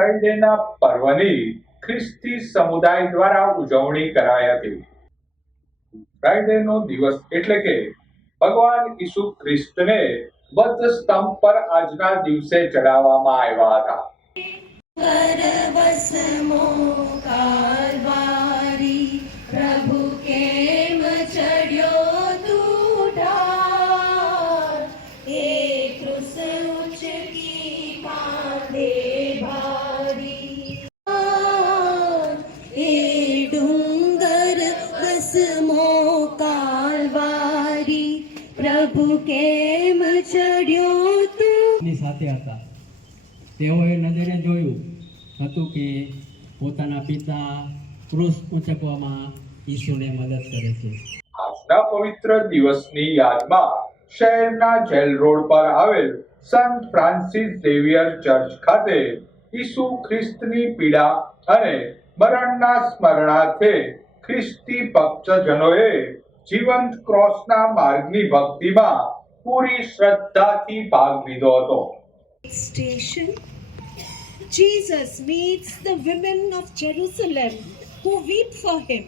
ફ્રાઈડેના પર્વની ખ્રિસ્તી સમુદાય દ્વારા ઉજવણી કરાઈ હતી. ફ્રાઈડેનો દિવસ એટલે કે ભગવાન ઈસુ ખ્રિસ્તને બદ્ધ સ્તંભ પર આજના દિવસે ચડાવવામાં આવ્યા હતા. પ્રભુ કેમ ચડ્યો તું એ કૃષ્ણ કાંધે ભારી પ્રભુ કેમ ચડ્યો તું ની સાથે હતા. તેઓએ નજરે જોયું હતું કે પોતાના પિતા ક્રોસ ઊંચકવામાં ઈસુને મદદ કરે છે. આજના પવિત્ર દિવસની યાદમાં શહેરના જેલ રોડ પર આવેલ સંત ફ્રાન્સિસ ઝેવિયર ચર્ચ ખાતે ઈસુ ખ્રિસ્તની પીડા અને મરણના સ્મરણાર્થે ખ્રિસ્તી ભક્તજનોએ જીવંત ક્રોસના માર્ગની ભક્તિમાં પૂરી શ્રદ્ધાથી ભાગ લીધો હતો. Station Jesus meets the women of Jerusalem who weep for him.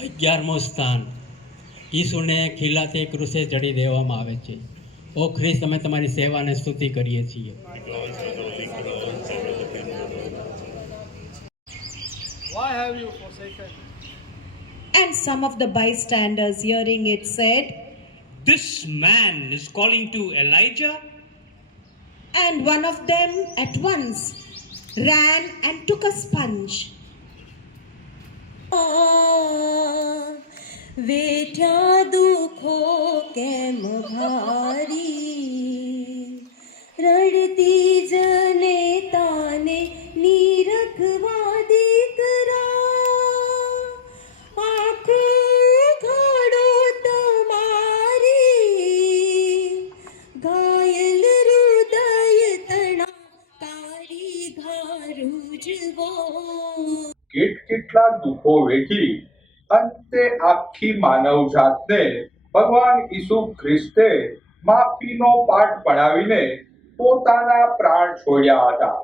અગિયારમું સ્થાન. ઈસુને ખીલાતે ક્રુસે ચડી દેવામાં આવે છે. ઓ ખ્રિસ્ત અમે તમારી સેવાને સ્તુતિ કરીએ છીએ. And some of the bystanders hearing it said, This man is calling to Elijah. and one of them at once ran and took a sponge. વેઠ્યા દુખો કેમ ભારી ઘાયલ હૃદય તણા તારી ઘારુજવો કેટ કેટલા દુઃખો વેઠી અંતે આખી માનવ જાતને ભગવાન ઈસુ ખ્રિસ્તે માફીનો પાઠ પડાવીને પોતાના પ્રાણ છોડ્યા હતા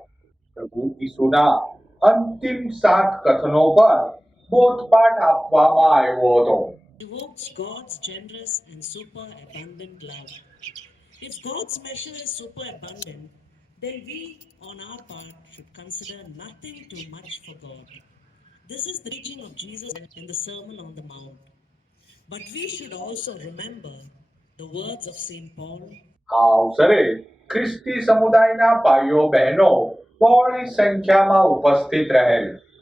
પ્રભુ ઈસુના અંતિમ સાત કથનો પર બોધપાઠ આપવામાં આવ્યો હતો God's generous and superabundant love. If God's measure is superabundant, then we, on our part, should consider nothing too much for God. This is the teaching of Jesus in the Sermon on the Mount. But we should also remember the words of St. Paul આ અવસરે ખ્રિસ્તી સમુદાયના ભાઈઓ બહેનો બહોળી સંખ્યામાં ઉપસ્થિત રહેલ